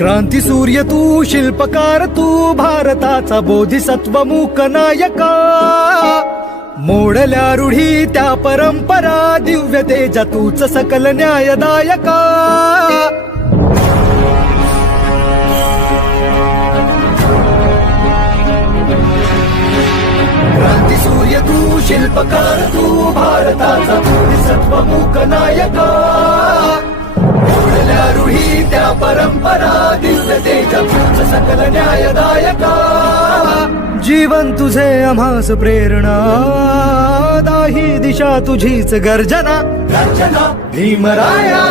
क्रांती सूर्य तू, शिल्पकार तू, भारताचा बोधिसत्व मूक नायका. मोडल्या रूढी त्या परंपरा, दिव्य तेजा तूच सकल न्यायदायका. क्रांती सूर्य तू, शिल्पकार तू, भारताचा बोधिसत्व मूक नायका. मोडल्या रूढी त्या परंपरा, दिव्य तेजा तूच सकल न्यायदायका. जीवन तुझे आम्हास प्रेरणा, दाही दिशा तुझीच गर्जना. गर्जना भीमराया.